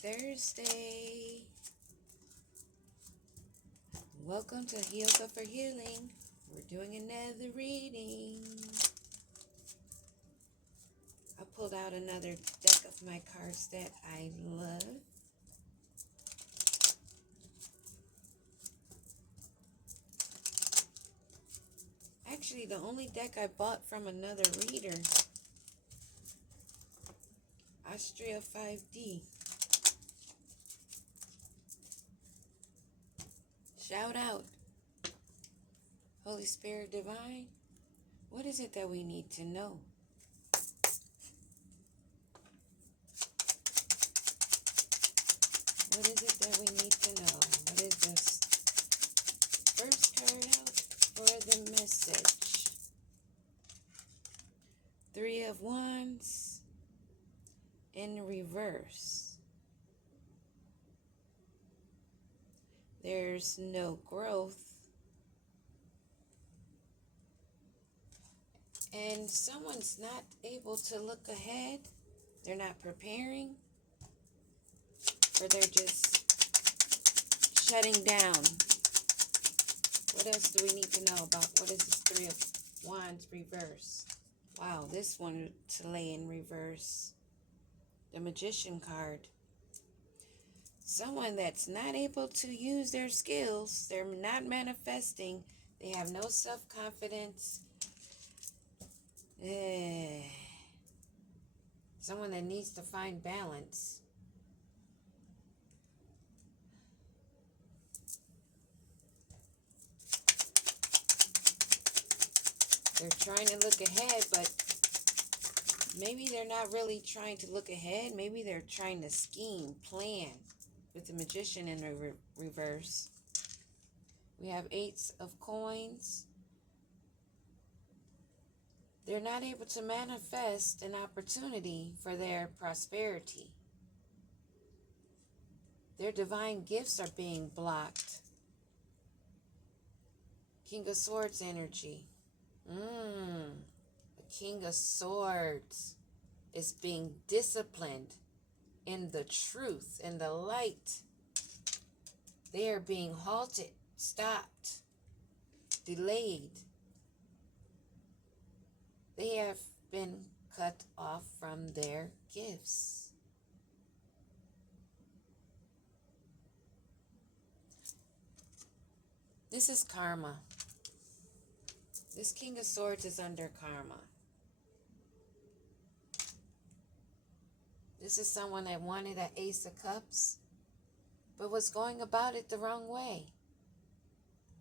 Thursday. Welcome to Healed for Healing. We're doing another reading. I pulled out another deck of my cards that I love. Actually, the only deck I bought from another reader, Astrea 5D. Shout out. Holy Spirit Divine, what is it that we need to know? What is it that we need to know? What is this first card out for the message? 3 of Wands in reverse. There's no growth. And someone's not able to look ahead. They're not preparing. Or they're just shutting down. What else do we need to know about? What is this 3 of Wands reverse? Wow, this one to lay in reverse. The Magician card. Someone that's not able to use their skills. They're not manifesting. They have no self-confidence. Someone that needs to find balance. They're trying to look ahead, but maybe they're not really trying to look ahead. Maybe they're trying to scheme, plan with the Magician in reverse. We have 8 of Coins. They're not able to manifest an opportunity for their prosperity. Their divine gifts are being blocked. King of Swords energy. The King of Swords is being disciplined in the truth, in the light. They are being halted, stopped, delayed. They have been cut off from their gifts. This is karma. This King of Swords is under karma. This is someone that wanted an Ace of Cups, but was going about it the wrong way.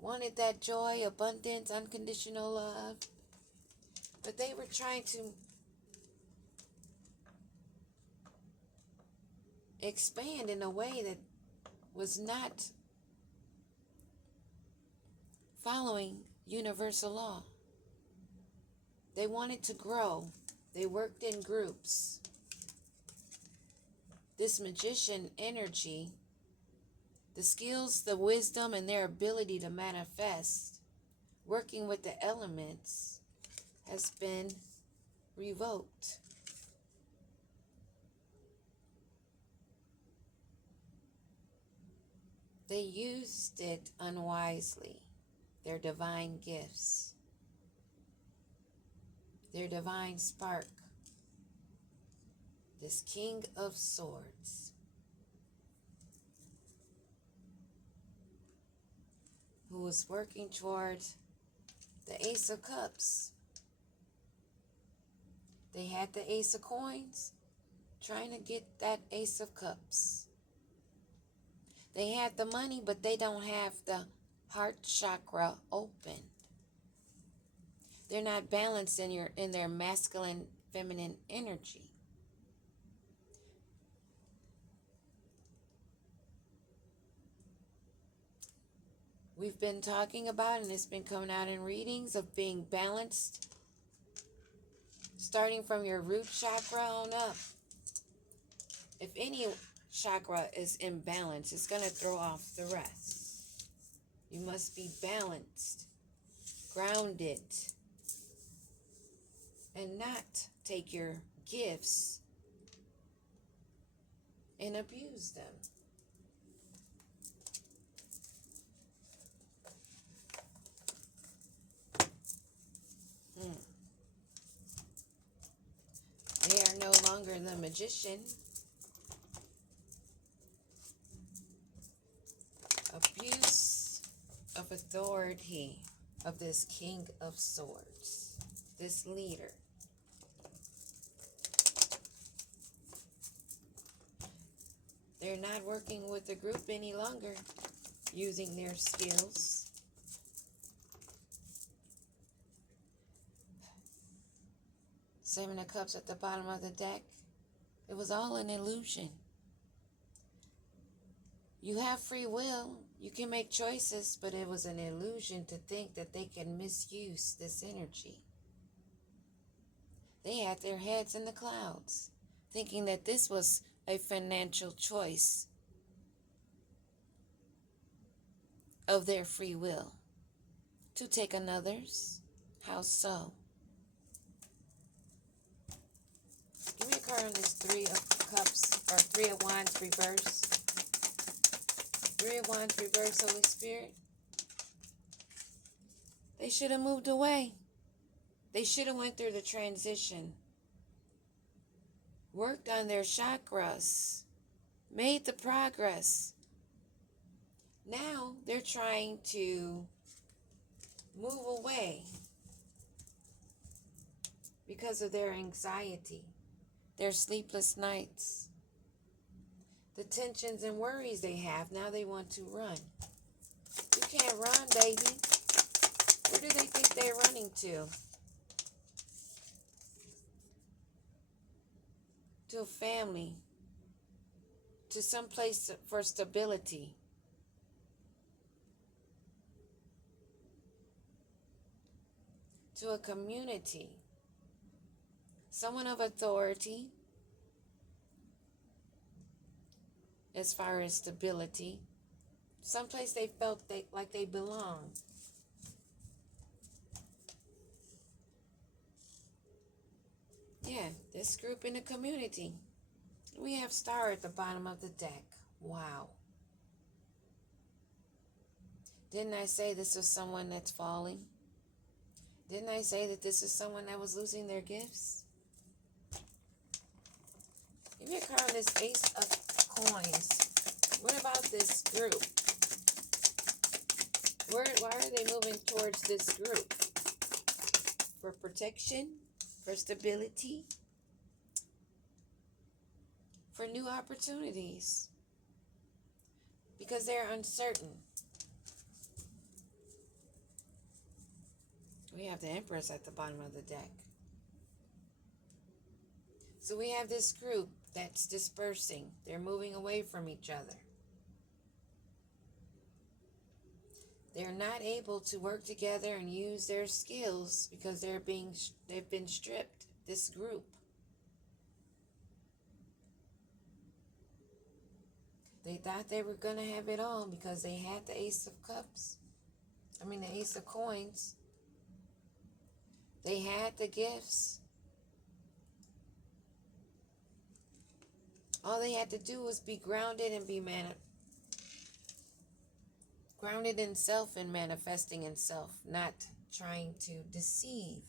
Wanted that joy, abundance, unconditional love, but they were trying to expand in a way that was not following universal law. They wanted to grow. They worked in groups. This Magician energy, the skills, the wisdom, and their ability to manifest, working with the elements, has been revoked. They used it unwisely, their divine gifts, their divine spark. This King of Swords, who was working towards the Ace of Cups. They had the Ace of Coins, trying to get that Ace of Cups. They had the money, but they don't have the heart chakra open. They're not balanced in their masculine, feminine energy. We've been talking about, and it's been coming out in readings, of being balanced, starting from your root chakra on up. If any chakra is imbalanced, it's going to throw off the rest. You must be balanced, grounded, and not take your gifts and abuse them. They are no longer the magician. Abuse of authority of this King of Swords, this leader. They're not working with the group any longer, using their skills. Seven of Cups at the bottom of the deck. It was all an illusion. You have free will. You can make choices, but it was an illusion to think that they can misuse this energy. They had their heads in the clouds, thinking that this was a financial choice of their free will to take another's. How so? Give me a card on this Three of Cups, or Three of Wands reverse. Three of Wands reverse, Holy Spirit. They should have moved away. They should have went through the transition. Worked on their chakras. Made the progress. Now they're trying to move away because of their anxiety, their sleepless nights, the tensions and worries they have. Now they want to run. You can't run, baby. Where do they think they're running to? To a family. To some place for stability. To a community. Someone of authority. As far as stability. Someplace they felt like they belonged. Yeah, this group in the community. We have Star at the bottom of the deck. Wow. Didn't I say this was someone that's falling? Didn't I say that this is someone that was losing their gifts? Give me a card on this Ace of Coins. What about this group? Why are they moving towards this group? For protection? For stability? For new opportunities? Because they're uncertain. We have the Empress at the bottom of the deck. So we have this group that's dispersing. They're moving away from each other. They're not able to work together and use their skills because they've been stripped, this group. They thought they were going to have it all because they had the Ace of Cups. The Ace of Coins. They had the gifts. All they had to do was be grounded and be grounded in self and manifesting in self, not trying to deceive,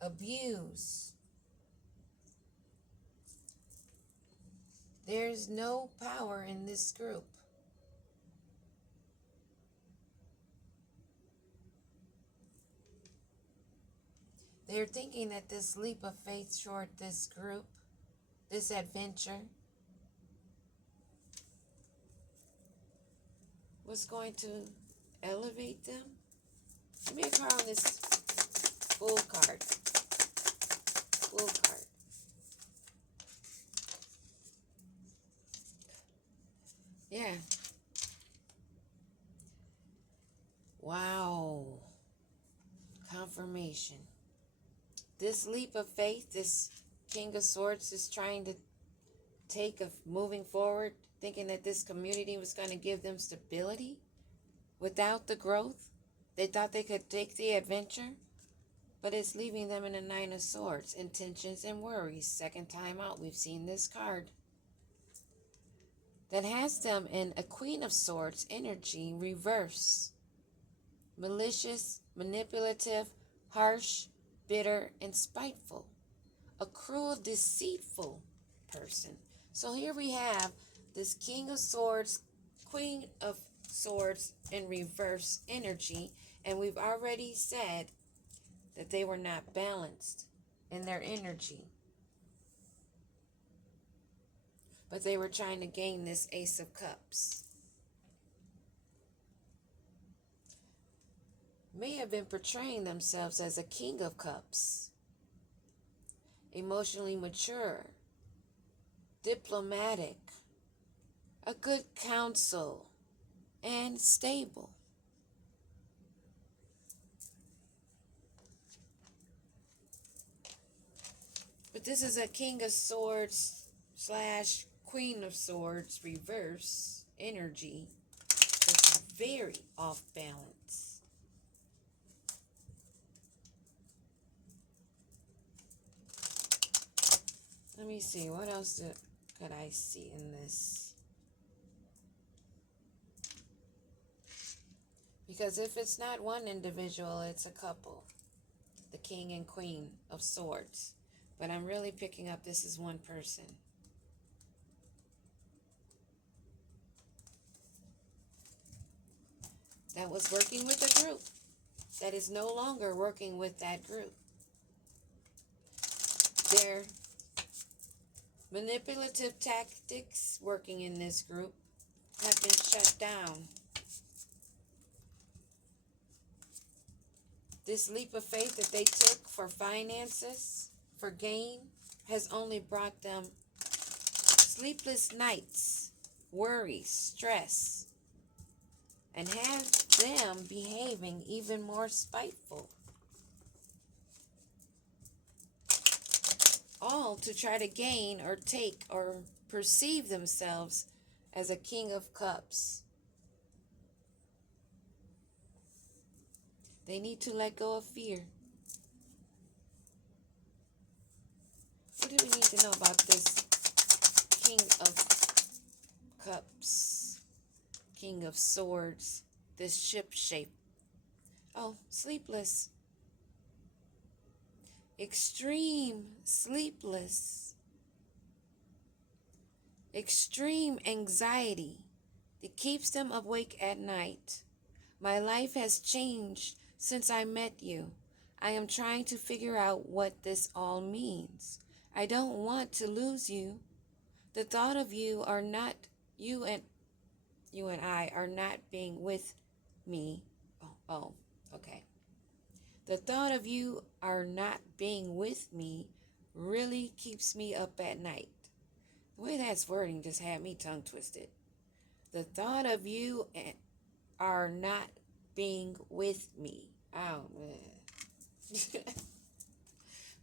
abuse. There's no power in this group. They're thinking that this leap of faith toward this group, this adventure, was going to elevate them. Give me a card on this Fool card. Fool card. Yeah. Wow. Confirmation. This leap of faith, this King of Swords is trying to take of moving forward, thinking that this community was going to give them stability without the growth. They thought they could take the adventure, but it's leaving them in a Nine of Swords, intentions and worries. Second time out, we've seen this card. that has them in a Queen of Swords energy reverse. Malicious, manipulative, harsh, bitter, and spiteful. A cruel, deceitful person. So here we have this King of Swords, Queen of Swords in reverse energy, and we've already said that they were not balanced in their energy. But they were trying to gain this Ace of Cups. May have been portraying themselves as a King of Cups. Emotionally mature, diplomatic, a good counsel, and stable. But this is a King of Swords / Queen of Swords reverse energy that's very off balance. Let me see, what else could I see in this? Because if it's not one individual, it's a couple. The King and Queen of Swords. But I'm really picking up this is one person. That was working with a group. That is no longer working with that group. Their manipulative tactics working in this group have been shut down. This leap of faith that they took for finances, for gain, has only brought them sleepless nights, worry, stress, and has them behaving even more spiteful. All to try to gain or take or perceive themselves as a King of Cups. They need to let go of fear. What do we need to know about this King of Cups, King of Swords, this ship shape? Oh, sleepless. Extreme sleepless. Extreme anxiety that keeps them awake at night. My life has changed since I met you. I am trying to figure out what this all means. I don't want to lose you. The thought of you are not, you and I are not being with me. Okay. The thought of you are not being with me really keeps me up at night. The way that's wording just had me tongue twisted. The thought of you are not being with me. Oh, man.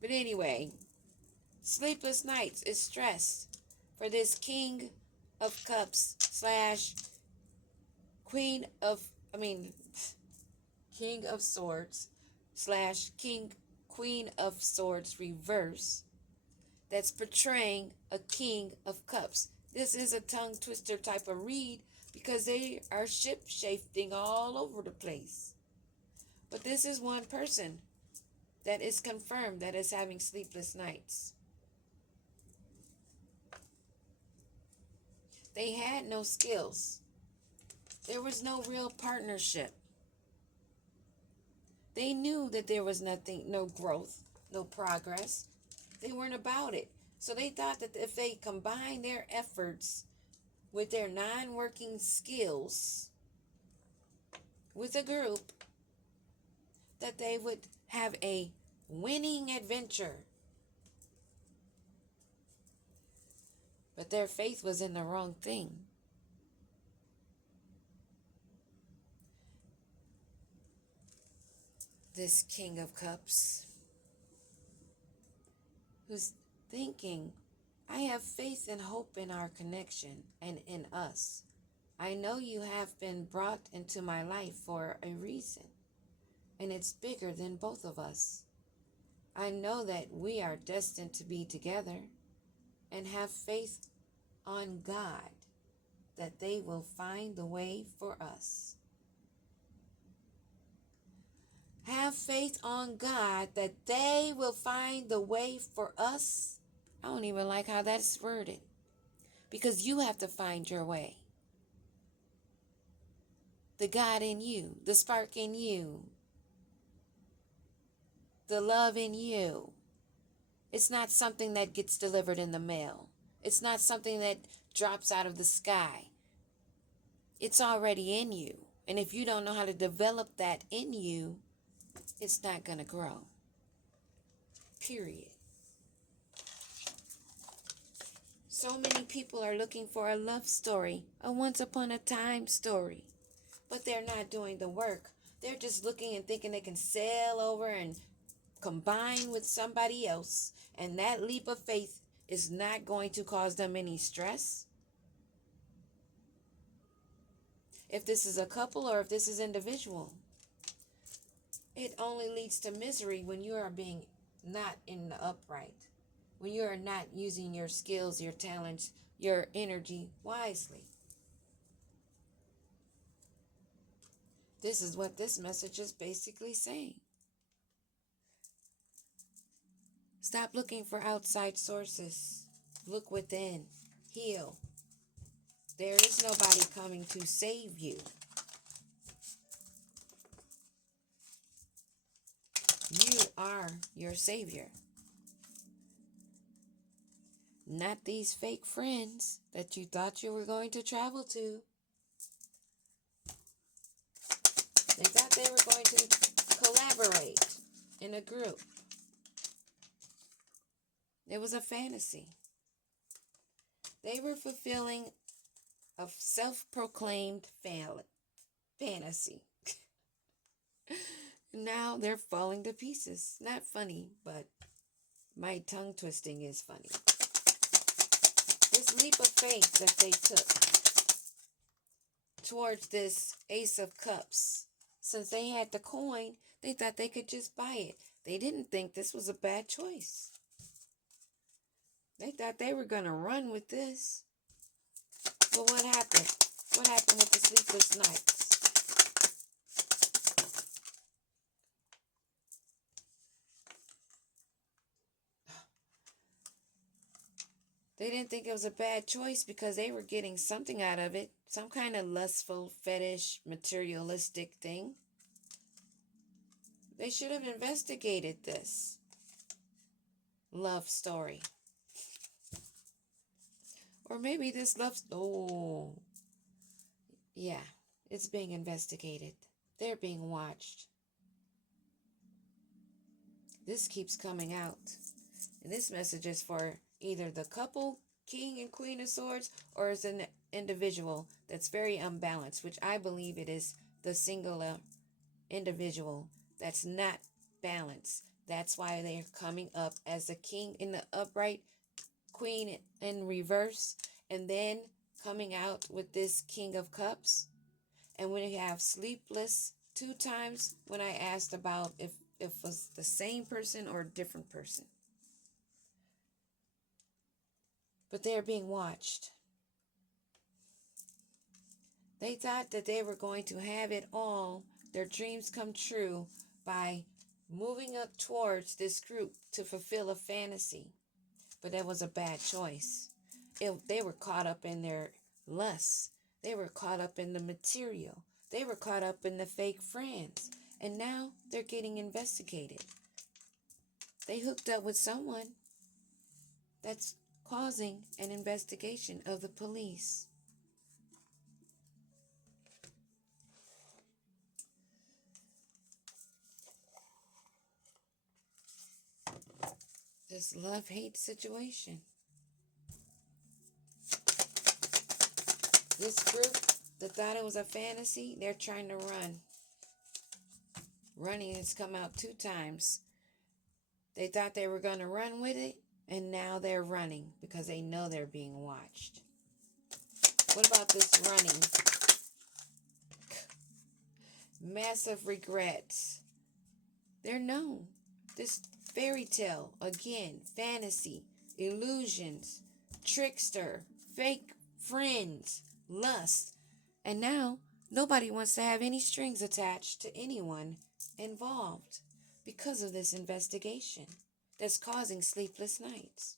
But anyway, sleepless nights is stress for this King of Cups / King of Swords / Queen of Swords reverse that's portraying a King of Cups. This is a tongue twister type of read because they are ship-shifting all over the place. But this is one person that is confirmed that is having sleepless nights. They had no skills. There was no real partnership. They knew that there was nothing, no growth, no progress. They weren't about it. So they thought that if they combined their efforts with their non-working skills with a group, that they would have a winning adventure. But their faith was in the wrong thing. This King of Cups, who's thinking, I have faith and hope in our connection and in us. I know you have been brought into my life for a reason, and it's bigger than both of us. I know that we are destined to be together and have faith on God. that they will find the way for us. Have faith on God that they will find the way for us. I don't even like how that's worded, because you have to find your way. The God in you, the spark in you, the love in you. It's not something that gets delivered in the mail. It's not something that drops out of the sky. It's already in you. And if you don't know how to develop that in you, it's not going to grow. Period. So many people are looking for a love story, a once upon a time story, but they're not doing the work. They're just looking and thinking they can sail over and combine with somebody else, and that leap of faith is not going to cause them any stress. If this is a couple or if this is individual, it only leads to misery when you are being not in the upright, when you are not using your skills, your talents, your energy wisely. This is what this message is basically saying. Stop looking for outside sources. Look within. Heal. There is nobody coming to save you. You are your savior. Not these fake friends that you thought you were going to travel to. They thought they were going to collaborate in a group. It was a fantasy. They were fulfilling a self-proclaimed fantasy. Now they're falling to pieces. Not funny, but my tongue twisting is funny. This leap of faith that they took towards this Ace of Cups, since they had the coin, they thought they could just buy it. They didn't think this was a bad choice. They thought they were going to run with this. But what happened? What happened with the sleepless nights? They didn't think it was a bad choice because they were getting something out of it. Some kind of lustful, fetish, materialistic thing. They should have investigated this love story. Or maybe this love... Oh, yeah, it's being investigated. They're being watched. This keeps coming out. And this message is for either the couple, King and Queen of Swords, or as an individual that's very unbalanced, which I believe it is the singular individual that's not balanced. That's why they're coming up as the King in the upright, Queen in reverse, and then coming out with this King of Cups. And when you have sleepless 2 times, when I asked about if it was the same person or a different person. But they're being watched. They thought that they were going to have it all, their dreams come true, by moving up towards this group to fulfill a fantasy. But that was a bad choice. They were caught up in their lusts. They were caught up in the material. They were caught up in the fake friends. And now they're getting investigated. They hooked up with someone that's causing an investigation of the police. This love-hate situation. This group that thought it was a fantasy, they're trying to run. Running has come out 2 times. They thought they were going to run with it, and now they're running because they know they're being watched. What about this running? Massive regrets. They're known. This fairy tale, again, fantasy, illusions, trickster, fake friends, lust. And now nobody wants to have any strings attached to anyone involved because of this investigation that's causing sleepless nights.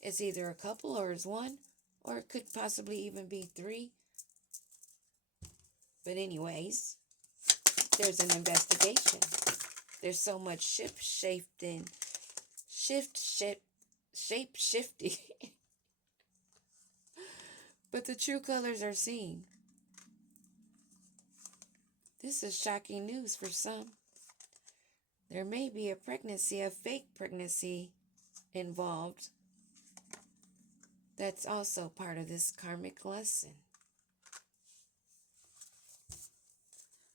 It's either a couple or it's one, or it could possibly even be three. But anyways, there's an investigation. There's so much shape-shifting. But the true colors are seen. This is shocking news for some. There may be a pregnancy, a fake pregnancy involved. That's also part of this karmic lesson.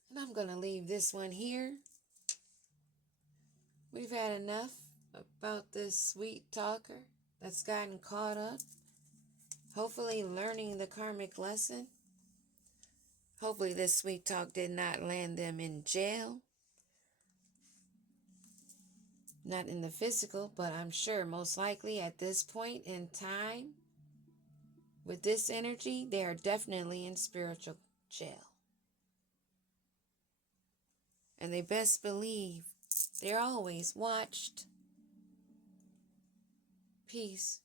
And I'm going to leave this one here. We've had enough about this sweet talker that's gotten caught up. Hopefully learning the karmic lesson. Hopefully this sweet talk did not land them in jail. Not in the physical, but I'm sure most likely at this point in time, with this energy, they are definitely in spiritual jail. And they best believe they're always watched. Peace.